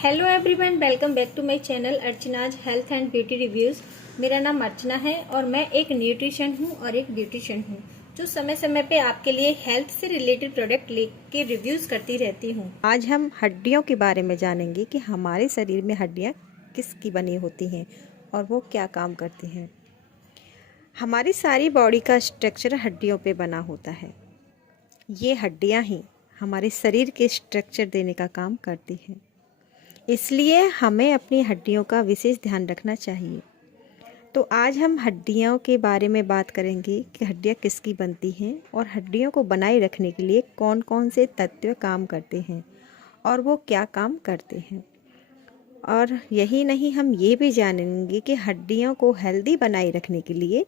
Hello everyone, welcome back to my channel Archana's health and beauty reviews. मेरा नाम अर्चना है और मैं एक न्यूट्रिशन हूँ और एक ब्यूटिशियन हूँ जो समय समय पे आपके लिए हेल्थ से रिलेटेड प्रोडक्ट लेके रिव्यूज़ करती रहती हूँ। आज हम हड्डियों के बारे में जानेंगे कि हमारे शरीर में हड्डियाँ किसकी बनी होती हैं और वो क्या काम करती हैं। हमारी सारी बॉडी का स्ट्रक्चर हड्डियों पे बना होता है। ये हड्डियाँ ही हमारे शरीर के स्ट्रक्चर देने का काम करती हैं, इसलिए हमें अपनी हड्डियों का विशेष ध्यान रखना चाहिए। तो आज हम हड्डियों के बारे में बात करेंगे कि हड्डियाँ किसकी बनती हैं और हड्डियों को बनाए रखने के लिए कौन कौन से तत्व काम करते हैं और वो क्या काम करते हैं। और यही नहीं, हम ये भी जानेंगे कि हड्डियों को हेल्दी बनाए रखने के लिए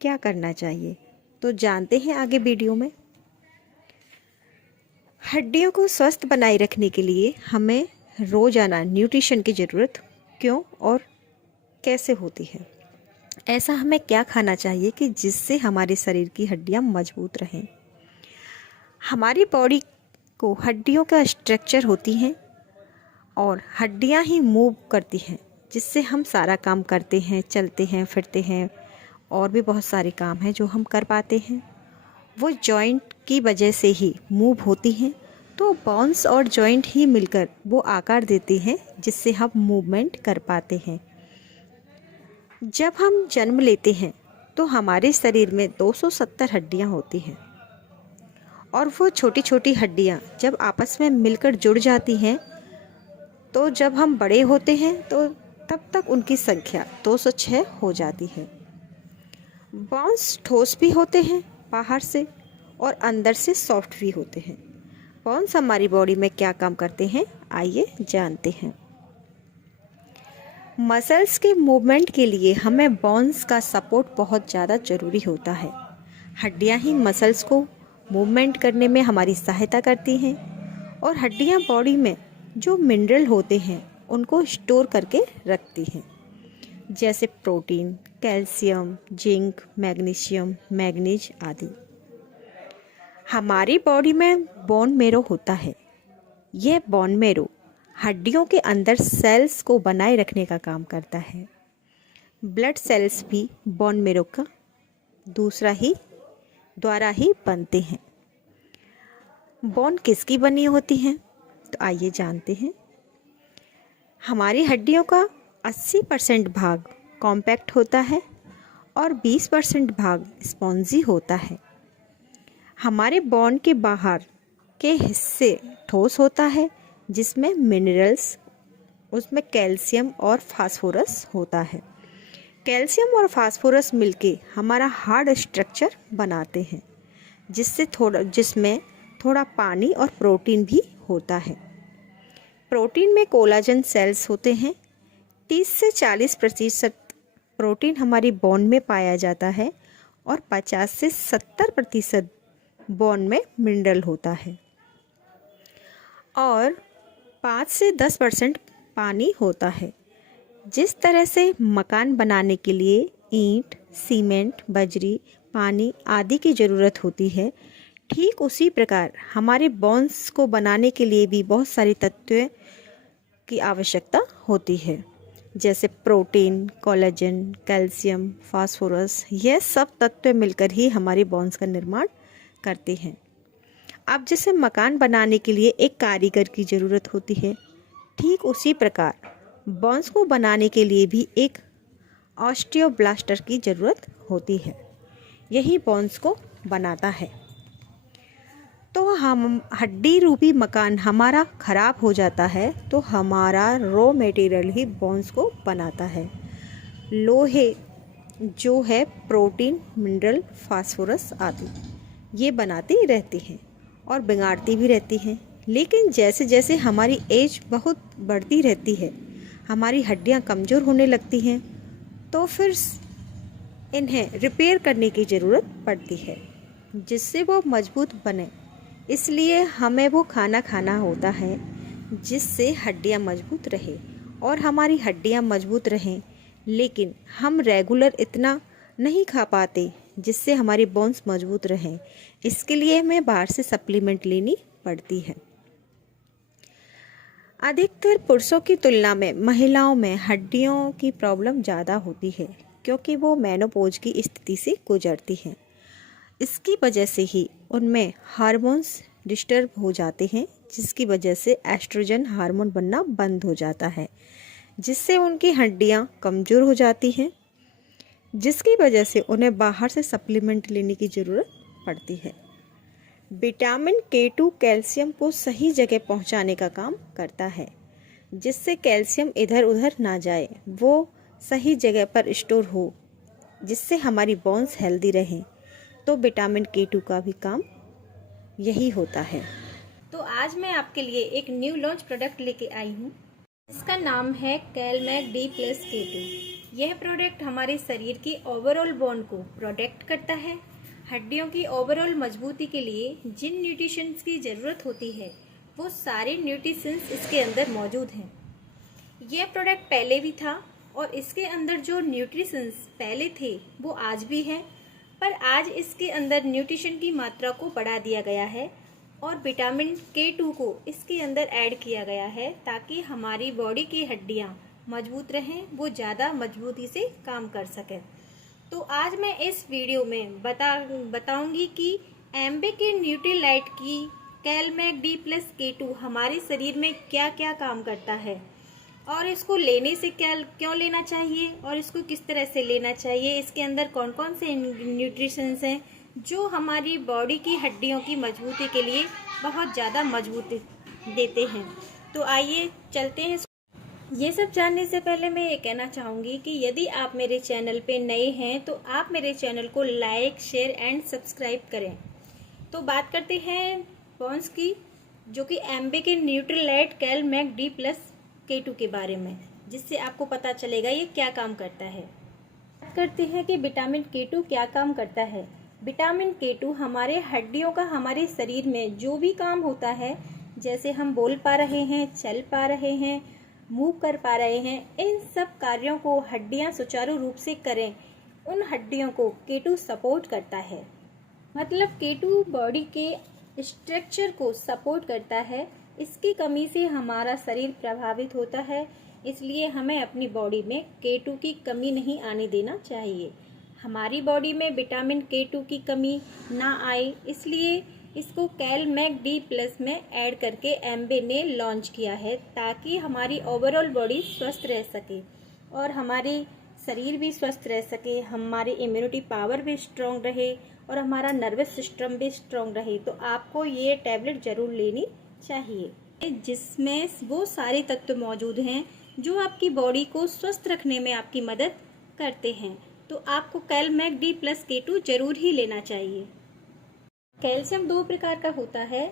क्या करना चाहिए। तो जानते हैं आगे वीडियो में। हड्डियों को स्वस्थ बनाए रखने के लिए हमें रोज़ाना न्यूट्रिशन की ज़रूरत क्यों और कैसे होती है। ऐसा हमें क्या खाना चाहिए कि जिससे हमारे शरीर की हड्डियां मजबूत रहें। हमारी बॉडी को हड्डियों का स्ट्रक्चर होती हैं और हड्डियां ही मूव करती हैं, जिससे हम सारा काम करते हैं, चलते हैं, फिरते हैं और भी बहुत सारे काम हैं जो हम कर पाते हैं। वो जॉइंट की वजह से ही मूव होती हैं। तो बोन्स और जॉइंट ही मिलकर वो आकार देते हैं जिससे हम मूवमेंट कर पाते हैं। जब हम जन्म लेते हैं तो हमारे शरीर में 270 हड्डियां होती हैं और वो छोटी छोटी हड्डियां जब आपस में मिलकर जुड़ जाती हैं तो जब हम बड़े होते हैं तो तब तक उनकी संख्या 206 हो जाती है। बोन्स ठोस भी होते हैं बाहर से और अंदर से सॉफ्ट भी होते हैं। बोन्स हमारी बॉडी में क्या काम करते हैं, आइए जानते हैं। मसल्स के मूवमेंट के लिए हमें बोन्स का सपोर्ट बहुत ज़्यादा ज़रूरी होता है। हड्डियां ही मसल्स को मूवमेंट करने में हमारी सहायता करती हैं और हड्डियां बॉडी में जो मिनरल होते हैं उनको स्टोर करके रखती हैं, जैसे protein, calcium, zinc, magnesium, manganese आदि। हमारी बॉडी में बोन मेरो होता है। यह बोन मेरो हड्डियों के अंदर सेल्स को बनाए रखने का काम करता है। ब्लड सेल्स भी बोन मेरो का द्वारा ही बनते हैं। बोन किसकी बनी होती हैं, तो आइए जानते हैं। हमारी हड्डियों का 80% भाग कॉम्पैक्ट होता है और 20% भाग स्पॉन्जी होता है। हमारे बोन के बाहर के हिस्से ठोस होता है जिसमें मिनरल्स, उसमें कैल्शियम और फास्फोरस होता है। कैल्शियम और फास्फोरस मिलके हमारा हार्ड स्ट्रक्चर बनाते हैं, जिसमें थोड़ा पानी और प्रोटीन भी होता है। प्रोटीन में कोलाजन सेल्स होते हैं। 30 से 40% प्रोटीन हमारी बोन में पाया जाता है और 50 से 70% बोन में मिनरल होता है और 5 से 10% पानी होता है। जिस तरह से मकान बनाने के लिए ईंट, सीमेंट, बजरी, पानी आदि की ज़रूरत होती है, ठीक उसी प्रकार हमारे बोन्स को बनाने के लिए भी बहुत सारे तत्वों की आवश्यकता होती है, जैसे प्रोटीन, कोलेजन, कैल्शियम, फास्फोरस। यह सब तत्व मिलकर ही हमारे बोन्स का निर्माण करते हैं। अब जैसे मकान बनाने के लिए एक कारीगर की ज़रूरत होती है, ठीक उसी प्रकार बोन्स को बनाने के लिए भी एक ऑस्टियोब्लास्टर की ज़रूरत होती है। यही बोन्स को बनाता है। तो हम हड्डी रूपी मकान हमारा ख़राब हो जाता है तो हमारा रॉ मटेरियल ही बोन्स को बनाता है। लोहे जो है प्रोटीन, मिनरल, फास्फोरस आदि ये बनाती रहती हैं और बिगाड़ती भी रहती हैं। लेकिन जैसे जैसे हमारी एज बहुत बढ़ती रहती है, हमारी हड्डियां कमज़ोर होने लगती हैं, तो फिर इन्हें रिपेयर करने की ज़रूरत पड़ती है जिससे वो मजबूत बने। इसलिए हमें वो खाना खाना होता है जिससे हड्डियां मजबूत रहे और हमारी हड्डियां मजबूत रहें। लेकिन हम रेगुलर इतना नहीं खा पाते जिससे हमारी बोन्स मजबूत रहें। इसके लिए हमें बाहर से सप्लीमेंट लेनी पड़ती है। अधिकतर पुरुषों की तुलना में महिलाओं में हड्डियों की प्रॉब्लम ज़्यादा होती है क्योंकि वो मेनोपॉज की स्थिति से गुजरती हैं। इसकी वजह से ही उनमें हार्मोन्स डिस्टर्ब हो जाते हैं, जिसकी वजह से एस्ट्रोजन हार्मोन बनना बंद हो जाता है, जिससे उनकी हड्डियां कमज़ोर हो जाती हैं, जिसकी वजह से उन्हें बाहर से सप्लीमेंट लेने की ज़रूरत पड़ती है। विटामिन K2 कैल्शियम को सही जगह पहुंचाने का काम करता है, जिससे कैल्शियम इधर उधर ना जाए, वो सही जगह पर स्टोर हो, जिससे हमारी बोन्स हेल्दी रहें। तो विटामिन K2 का भी काम यही होता है। तो आज मैं आपके लिए एक न्यू लॉन्च प्रोडक्ट लेके आई हूँ। इसका नाम है कैलमैक D+K2। यह प्रोडक्ट हमारे शरीर की ओवरऑल बोन को प्रोटेक्ट करता है। हड्डियों की ओवरऑल मजबूती के लिए जिन न्यूट्रिशंस की ज़रूरत होती है वो सारे न्यूट्रिशंस इसके अंदर मौजूद हैं। यह प्रोडक्ट पहले भी था और इसके अंदर जो न्यूट्रिशंस पहले थे वो आज भी हैं, पर आज इसके अंदर न्यूट्रिशन की मात्रा को बढ़ा दिया गया है और विटामिन K2 को इसके अंदर ऐड किया गया है ताकि हमारी बॉडी की हड्डियां मजबूत रहें, वो ज़्यादा मजबूती से काम कर सकें। तो आज मैं इस वीडियो में बताऊंगी कि एम्बे के न्यूट्रीलाइट की कैलमैक D+K2 हमारे शरीर में क्या क्या काम करता है और इसको लेने से क्यों लेना चाहिए और इसको किस तरह से लेना चाहिए, इसके अंदर कौन कौन से न्यूट्रिशंस हैं जो हमारी बॉडी की हड्डियों की मजबूती के लिए बहुत ज़्यादा मजबूती देते हैं। तो आइए चलते हैं। ये सब जानने से पहले मैं ये कहना चाहूँगी कि यदि आप मेरे चैनल पे नए हैं तो आप मेरे चैनल को लाइक, शेयर एंड सब्सक्राइब करें। तो बात करते हैं बोन्स की, जो कि एम्बे के न्यूट्रीलाइट कैलमैक D+K2 के बारे में, जिससे आपको पता चलेगा ये क्या काम करता है। बात करते हैं कि विटामिन K2 क्या काम करता है। विटामिन K2 हमारे हड्डियों का हमारे शरीर में जो भी काम होता है, जैसे हम बोल पा रहे हैं, चल पा रहे हैं, मूव कर पा रहे हैं, इन सब कार्यों को हड्डियां सुचारू रूप से करें, उन हड्डियों को K2 सपोर्ट करता है। मतलब K2 बॉडी के स्ट्रक्चर को सपोर्ट करता है। इसकी कमी से हमारा शरीर प्रभावित होता है, इसलिए हमें अपनी बॉडी में K2 की कमी नहीं आने देना चाहिए। हमारी बॉडी में विटामिन K2 की कमी ना आए, इसलिए इसको कैलमैक D+ में ऐड करके एम्बे ने लॉन्च किया है ताकि हमारी ओवरऑल बॉडी स्वस्थ रह सके और हमारी शरीर भी स्वस्थ रह सके, हमारी इम्यूनिटी पावर भी स्ट्रॉन्ग रहे और हमारा नर्वस सिस्टम भी स्ट्रॉन्ग रहे। तो आपको ये टैबलेट ज़रूर लेनी चाहिए, जिसमें वो सारे तत्व मौजूद हैं जो आपकी बॉडी को स्वस्थ रखने में आपकी मदद करते हैं। तो आपको कैलमैक D+K2 जरूर ही लेना चाहिए। कैल्शियम दो प्रकार का होता है,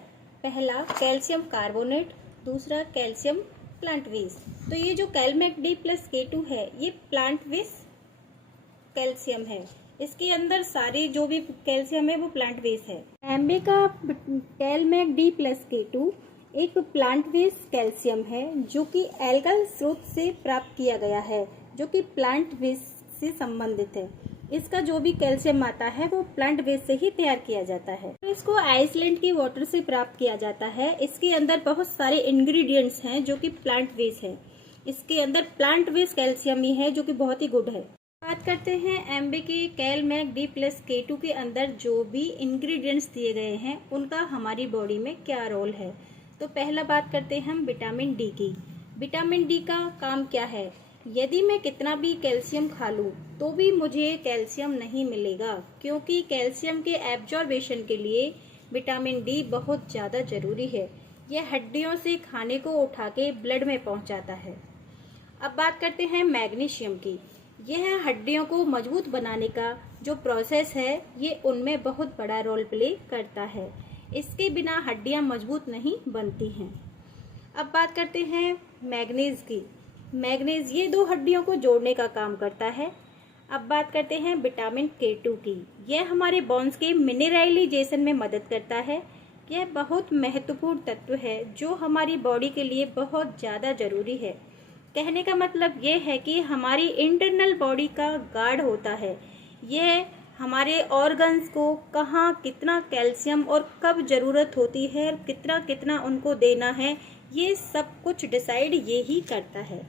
पहला कैल्शियम कार्बोनेट, दूसरा कैल्शियम प्लांट बेस। तो ये जो कैलमैक D+K2 है ये प्लांट बेस कैल्शियम है, इसके अंदर सारे जो भी कैल्शियम है वो प्लांट बेस है। एम्बे का कैलमैक D+K2 एक प्लांट बेस कैल्शियम है जो कि एल्गल स्रोत से प्राप्त किया गया है, जो कि प्लांट बेस से संबंधित है। इसका जो भी कैल्शियम आता है वो प्लांट बेस से ही तैयार किया जाता है। इसको आइसलैंड की वाटर से प्राप्त किया जाता है। इसके अंदर बहुत सारे इंग्रेडिएंट्स हैं जो कि प्लांट बेस है। इसके अंदर प्लांट बेस कैल्शियम ही है जो कि बहुत ही गुड है। बात करते हैं एम्बे के कैलमैक D+K2 के अंदर जो भी इंग्रेडिएंट्स दिए गए हैं उनका हमारी बॉडी में क्या रोल है। तो पहला बात करते हैं हम विटामिन D की। विटामिन D का काम क्या है। यदि मैं कितना भी कैल्शियम खा लूँ तो भी मुझे कैल्शियम नहीं मिलेगा, क्योंकि कैल्शियम के एब्जॉर्बेशन के लिए विटामिन D बहुत ज़्यादा ज़रूरी है। यह हड्डियों से खाने को उठा के ब्लड में पहुँचाता है। अब बात करते हैं मैग्नीशियम की। यह हड्डियों को मजबूत बनाने का जो प्रोसेस है ये उनमें बहुत बड़ा रोल प्ले करता है। इसके बिना हड्डियाँ मजबूत नहीं बनती हैं। अब बात करते हैं मैग्नीज की। मैग्नीज ये दो हड्डियों को जोड़ने का काम करता है। अब बात करते हैं विटामिन K2 की। यह हमारे बोन्स के मिनरलाइजेशन में मदद करता है। यह बहुत महत्वपूर्ण तत्व है जो हमारी बॉडी के लिए बहुत ज़्यादा ज़रूरी है। कहने का मतलब ये है कि हमारी इंटरनल बॉडी का गार्ड होता है। यह हमारे ऑर्गन्स को कहाँ कितना कैल्शियम और कब ज़रूरत होती है, कितना कितना उनको देना है, ये सब कुछ डिसाइड ये ही करता है।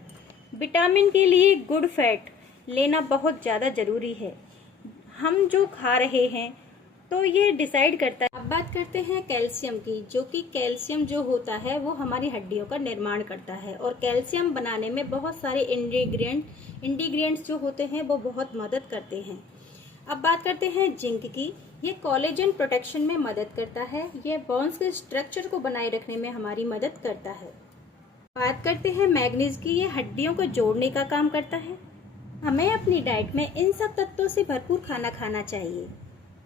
विटामिन के लिए गुड फैट लेना बहुत ज़्यादा ज़रूरी है। हम जो खा रहे हैं तो ये डिसाइड करता है। अब बात करते हैं कैल्शियम की, जो कि कैल्शियम जो होता है वो हमारी हड्डियों का निर्माण करता है और कैल्शियम बनाने में बहुत सारे इंग्रेडिएंट्स जो होते हैं वो बहुत मदद करते हैं। अब बात करते हैं जिंक की। ये कोलेजन प्रोटेक्शन में मदद करता है। ये बोन्स के स्ट्रक्चर को बनाए रखने में हमारी मदद करता है। बात करते हैं मैग्नीज की। ये हड्डियों को जोड़ने का काम करता है। हमें अपनी डाइट में इन सब तत्वों से भरपूर खाना खाना चाहिए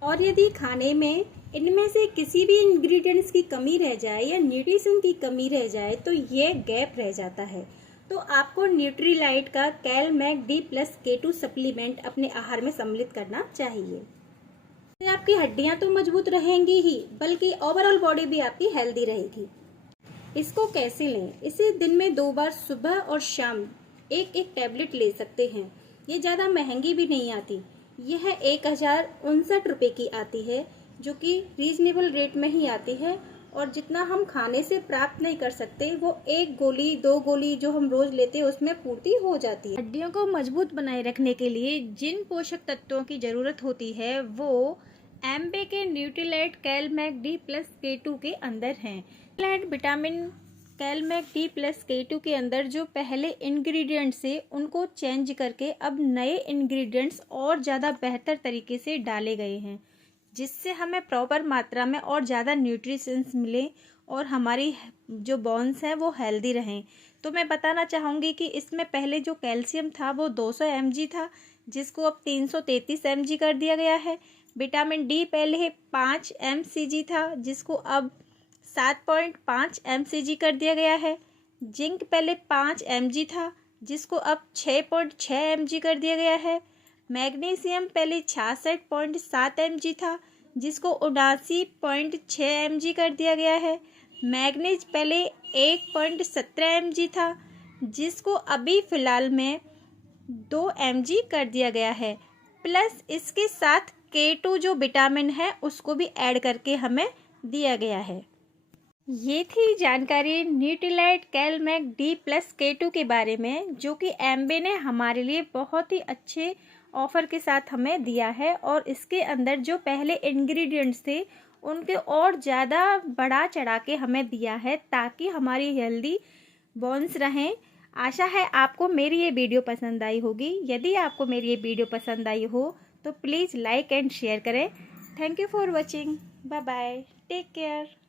और यदि खाने में इनमें से किसी भी इंग्रेडिएंट्स की कमी रह जाए या न्यूट्रिशन की कमी रह जाए तो ये गैप रह जाता है। तो आपको न्यूट्रीलाइट का Cal Mag D plus K2 supplement अपने आहार में सम्मिलित करना चाहिए। इससे आपकी हड्डियां तो मजबूत रहेंगी ही, बल्कि ओवरऑल बॉडी भी आपकी हेल्दी रहेगी। इसको कैसे लें? इसे दिन में 2 बार सुबह और शाम एक टैबलेट ले सकते हैं। ये ज़्यादा महंगी भी नहीं आती। यह 1059 रुपये की आती है, जो कि रीजनेबल रेट में ही आती है और जितना हम खाने से प्राप्त नहीं कर सकते वो 1 गोली 2 गोली जो हम रोज लेते हैं उसमें पूर्ति हो जाती है। हड्डियों को मजबूत बनाए रखने के लिए जिन पोषक तत्वों की जरूरत होती है वो एम्बे के न्यूट्रीलाइट कैलमैग डी प्लस K2 के अंदर हैं। विटामिन कैलमैग डी प्लस K2 के अंदर जो पहले इंग्रेडिएंट्स थे उनको चेंज करके अब नए इंग्रेडिएंट्स और ज़्यादा बेहतर तरीके से डाले गए हैं, जिससे हमें प्रॉपर मात्रा में और ज़्यादा न्यूट्रिशंस मिले और हमारी जो बोन्स हैं वो हेल्दी रहें। तो मैं बताना चाहूँगी कि इसमें पहले जो कैल्शियम था वो 200 mg था, जिसको अब 333 mg कर दिया गया है। विटामिन डी पहले 5 mcg था, जिसको अब 7.5 mcg कर दिया गया है। जिंक पहले 5 mg था, जिसको अब 6.6 mg कर दिया गया है। मैग्नीशियम पहले 66.7 mg था, जिसको 79.6 mg कर दिया गया है। मैग्नीज पहले 1.17 mg था, जिसको अभी फ़िलहाल में 2 mg कर दिया गया है। प्लस इसके साथ K2 जो विटामिन है उसको भी ऐड करके हमें दिया गया है। ये थी जानकारी न्यूट्रीलाइट कैलमैग डी प्लस K2 के बारे में, जो कि एम्बे ने हमारे लिए बहुत ही अच्छे ऑफ़र के साथ हमें दिया है और इसके अंदर जो पहले इंग्रेडिएंट्स थे उनके और ज़्यादा बढ़ा चढ़ा के हमें दिया है ताकि हमारी हेल्दी बोन्स रहें। आशा है आपको मेरी ये वीडियो पसंद आई होगी। यदि आपको मेरी ये वीडियो पसंद आई हो तो प्लीज़ लाइक एंड शेयर करें। Thank you for watching. Bye bye, take care.